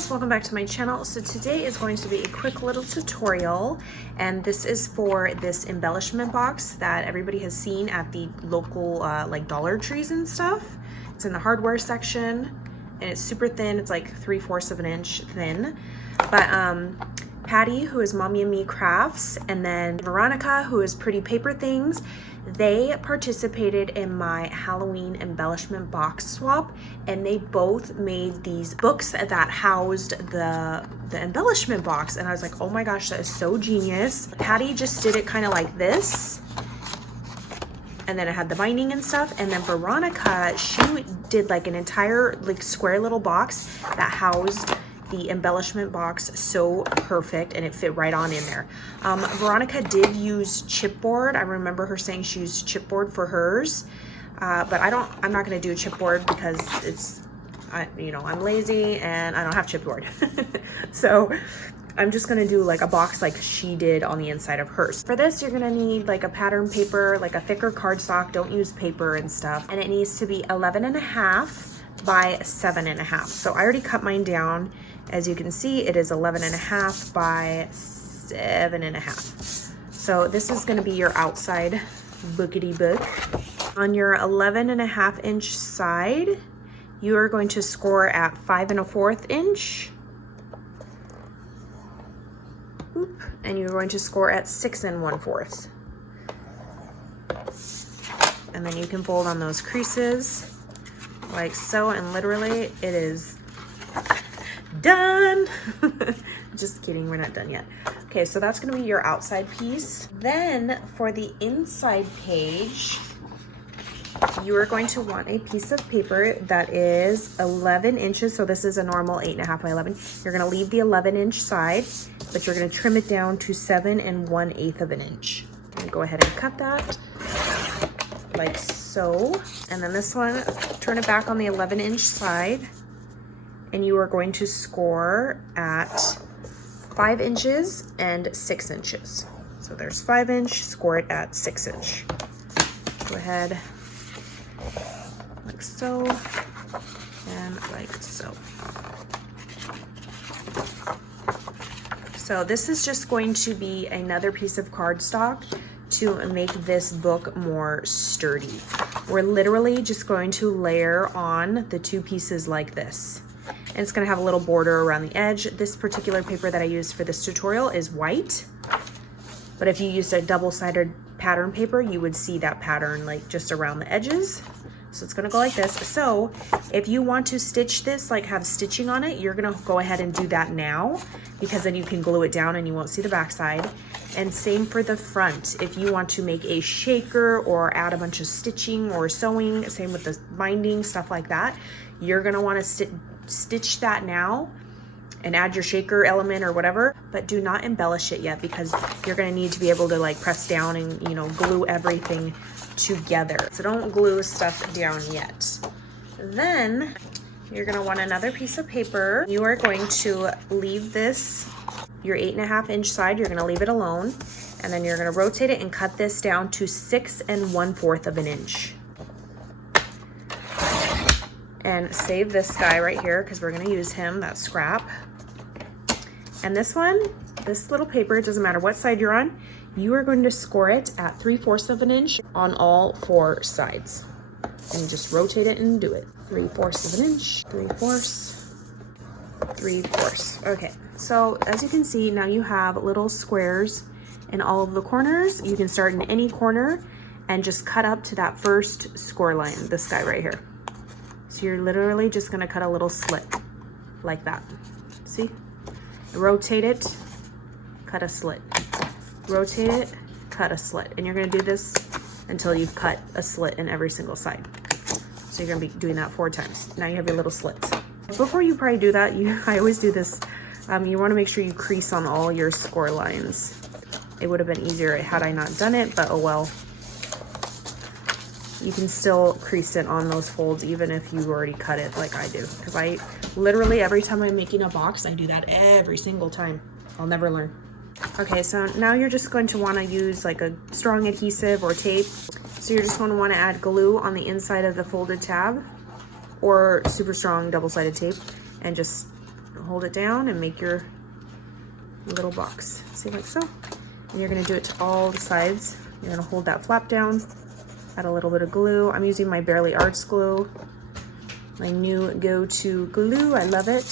guys, welcome back to my channel. So today is going to be a quick little tutorial, and this is for this embellishment box that everybody has seen at the local like Dollar Trees and stuff. It's in the hardware section and it's super thin. It's like 3/4 of an inch thin. But Patty, who is Mommy and Me Crafts, and then Veronica, who is Pretty Paper Things, they participated in my Halloween embellishment box swap, and they both made these books that housed the embellishment box. And I was like, oh my gosh, that is so genius. Patty just did it kind of like this, and then it had the binding and stuff. And then Veronica, she did like an entire like square little box that housed the embellishment box so perfect, and it fit right on in there. Veronica did use chipboard. I remember her saying she used chipboard for hers, but I'm not gonna do a chipboard because I'm lazy and I don't have chipboard. So I'm just gonna do like a box like she did on the inside of hers. For this, you're gonna need like a pattern paper, like a thicker cardstock. Don't use paper and stuff. And it needs to be 11.5 by 7.5. So I already cut mine down. As you can see, it is 11.5 by 7.5. So this is gonna be your outside bookity book. On your 11.5 inch side, you are going to score at 5 1/4 inch. And you're going to score at 6 1/4. And then you can fold on those creases like so, and literally it is done. Just kidding, we're not done yet. Okay, so that's gonna be your outside piece. Then for the inside page, you are going to want a piece of paper that is 11 inches. So this is a normal 8.5 by 11. You're gonna leave the 11-inch side, but you're gonna trim it down to 7 1/8 of an inch. And go ahead and cut that like so. And then this one, turn it back on the 11-inch side, and you are going to score at 5 inches and 6 inches. So there's 5 inch, score it at 6 inch. Go ahead like so, and like so. So this is just going to be another piece of cardstock to make this book more sturdy. We're literally just going to layer on the two pieces like this. And it's gonna have a little border around the edge. This particular paper that I used for this tutorial is white, but if you used a double-sided pattern paper, you would see that pattern like just around the edges. So it's gonna go like this. So if you want to stitch this, like have stitching on it, you're gonna go ahead and do that now, because then you can glue it down and you won't see the backside. And same for the front. If you want to make a shaker or add a bunch of stitching or sewing, same with the binding, stuff like that, you're gonna wanna stitch that now and add your shaker element or whatever, but do not embellish it yet, because you're gonna need to be able to like press down and, you know, glue everything together. So don't glue stuff down yet. Then you're gonna want another piece of paper. You are going to leave this, your 8.5 inch side, you're gonna leave it alone, and then you're gonna rotate it and cut this down to 6 1/4 of an inch. And save this guy right here, because we're gonna use him, that scrap. And this one, this little paper, it doesn't matter what side you're on, you are going to score it at 3/4 of an inch on all 4 sides. And just rotate it and do it. 3/4 of an inch, 3/4, 3/4. Okay, so as you can see, now you have little squares in all of the corners. You can start in any corner and just cut up to that first score line, this guy right here. So you're literally just gonna cut a little slit like that. See? Rotate it, cut a slit. Rotate it, cut a slit. And you're gonna do this until you've cut a slit in every single side. So you're gonna be doing that 4 times. Now you have your little slits. Before you probably do that, I always do this, you wanna make sure you crease on all your score lines. It would have been easier had I not done it, but oh well. You can still crease it on those folds even if you already cut it like I do. Because I literally, every time I'm making a box, I do that every single time. I'll never learn. Okay, so now you're just going to want to use like a strong adhesive or tape. So you're just going to want to add glue on the inside of the folded tab, or super strong double-sided tape, and just hold it down and make your little box. See, like so. And you're gonna do it to all the sides. You're gonna hold that flap down, add a little bit of glue. I'm using my Barely Arts glue, my new go-to glue. I love it.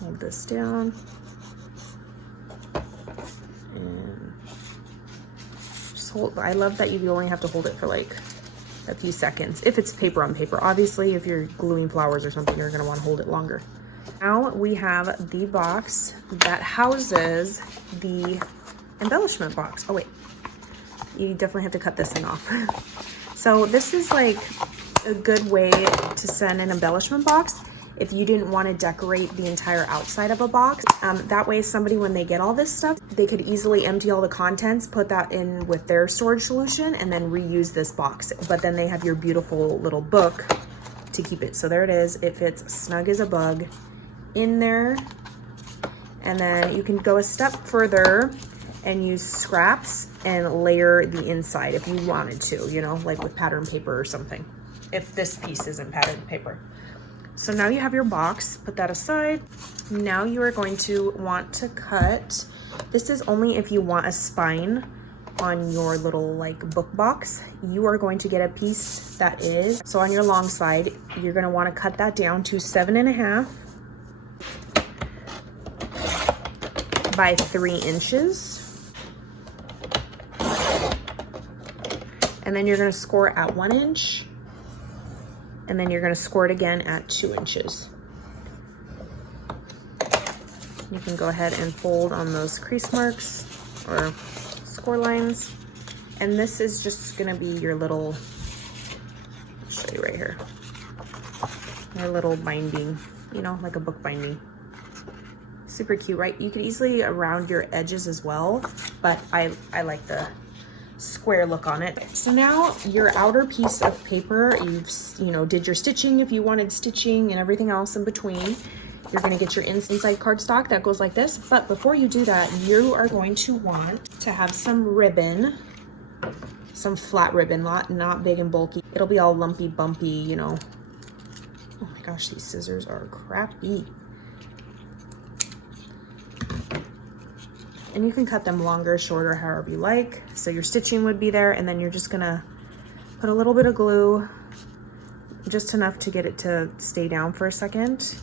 Hold this down. And just hold, I love that you only have to hold it for like a few seconds. If it's paper on paper, obviously if you're gluing flowers or something, you're gonna wanna hold it longer. Now we have the box that houses the embellishment box. Oh wait, you definitely have to cut this thing off. So this is like a good way to send an embellishment box if you didn't want to decorate the entire outside of a box. That way somebody, when they get all this stuff, they could easily empty all the contents, put that in with their storage solution, and then reuse this box. But then they have your beautiful little book to keep it. So there it is. It fits snug as a bug in there. And then you can go a step further and use scraps and layer the inside if you wanted to, you know, like with pattern paper or something, if this piece isn't pattern paper. So now you have your box, put that aside. Now you are going to want to cut. This is only if you want a spine on your little like book box. You are going to get a piece that is, so on your long side, you're gonna wanna cut that down to 7.5 by 3 inches. And then you're gonna score at 1 inch. And then you're gonna score it again at 2 inches. You can go ahead and fold on those crease marks or score lines. And this is just gonna be your little, I'll show you right here, your little binding, you know, like a book binding. Super cute, right? You could easily round your edges as well, but I like the square look on it. So now your outer piece of paper, you've, you know, did your stitching if you wanted stitching and everything else in between. You're going to get your inside cardstock that goes like this. But before you do that, you are going to want to have some ribbon, some flat ribbon, not big and bulky. It'll be all lumpy, bumpy, you know. Oh my gosh, these scissors are crappy. And you can cut them longer, shorter, however you like. So your stitching would be there, and then you're just gonna put a little bit of glue, just enough to get it to stay down for a second.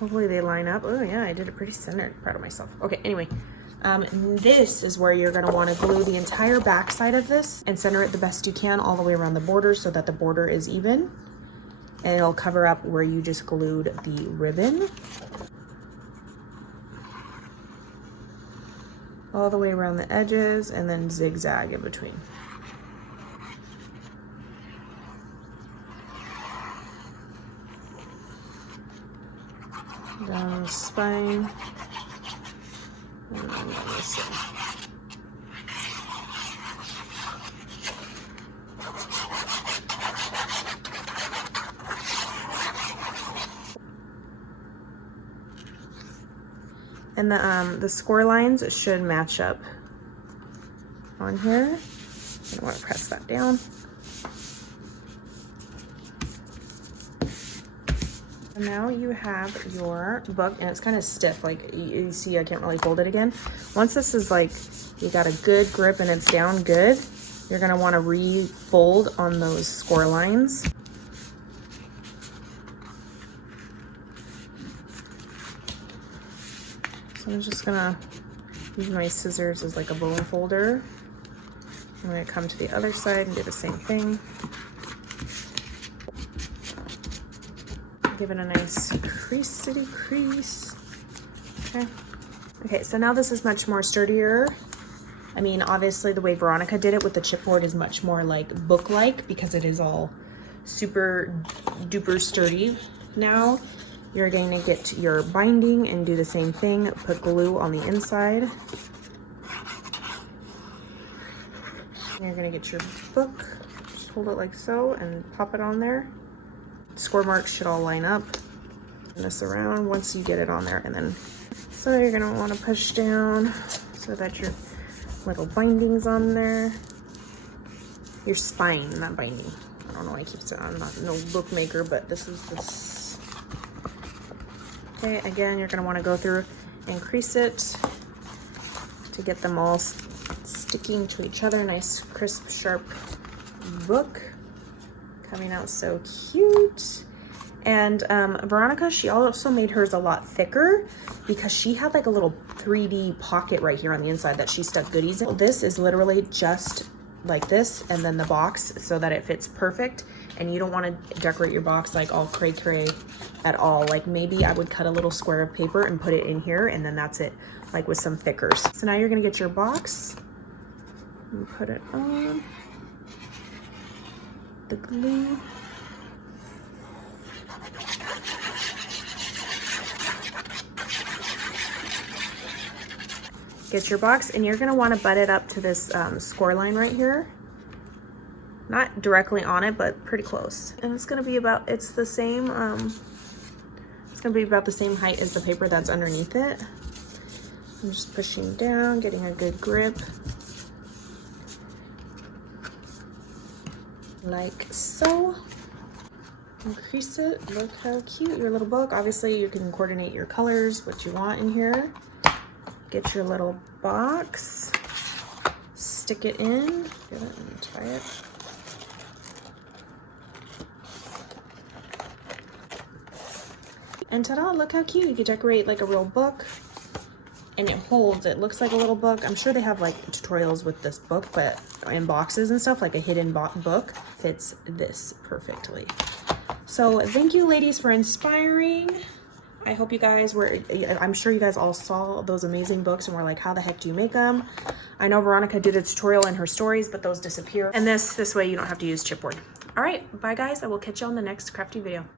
Hopefully they line up. Oh yeah, I did it pretty centered. Proud of myself. Okay, anyway. This is where you're going to want to glue the entire back side of this and center it the best you can all the way around the border so that the border is even, and it'll cover up where you just glued the ribbon. All the way around the edges and then zigzag in between. Down the spine. And then this side. And the score lines should match up on here. I want to press that down. And now you have your book, and it's kind of stiff, like you see I can't really fold it again. Once this is like, you got a good grip and it's down good, you're gonna wanna refold on those score lines. So I'm just gonna use my scissors as like a bone folder. I'm gonna come to the other side and do the same thing. Give it a nice city crease. Okay. Okay, so now this is much more sturdier. I mean, obviously the way Veronica did it with the chipboard is much more like book-like because it is all super duper sturdy. Now you're going to get your binding and do the same thing. Put glue on the inside. You're gonna get your book, just hold it like so and pop it on there. Score marks should all line up. Turn this around once you get it on there, and then so you're gonna want to push down so that your little bindings on there. Your spine, not binding. I don't know why I keep saying I'm not no bookmaker, but this is this. Okay, again, you're gonna wanna go through and crease it to get them all sticking to each other. Nice, crisp, sharp book. Coming out so cute. And Veronica, she also made hers a lot thicker because she had like a little 3D pocket right here on the inside that she stuck goodies in. This is literally just like this, and then the box so that it fits perfect. And you don't want to decorate your box like all cray at all. Like maybe I would cut a little square of paper and put it in here, and then that's it, like with some thickers. So now you're gonna get your box and put it on the glue. Get your box, and you're gonna want to butt it up to this score line right here. Not directly on it, but pretty close. And it's gonna be about, it's the same, it's gonna be about the same height as the paper that's underneath it. I'm just pushing down, getting a good grip. Like so. Increase it. Look how cute your little book. Obviously you can coordinate your colors, what you want in here. Get your little box, stick it in, get it and tie it. And ta-da, look how cute. You could decorate like a real book, and it holds, it looks like a little book. I'm sure they have like tutorials with this book, but in boxes and stuff, like a hidden book fits this perfectly. So thank you ladies for inspiring. I hope you guys were, I'm sure you guys all saw those amazing books and were like, how the heck do you make them? I know Veronica did a tutorial in her stories, but those disappear. And this way you don't have to use chipboard. All right, bye guys. I will catch you on the next crafty video.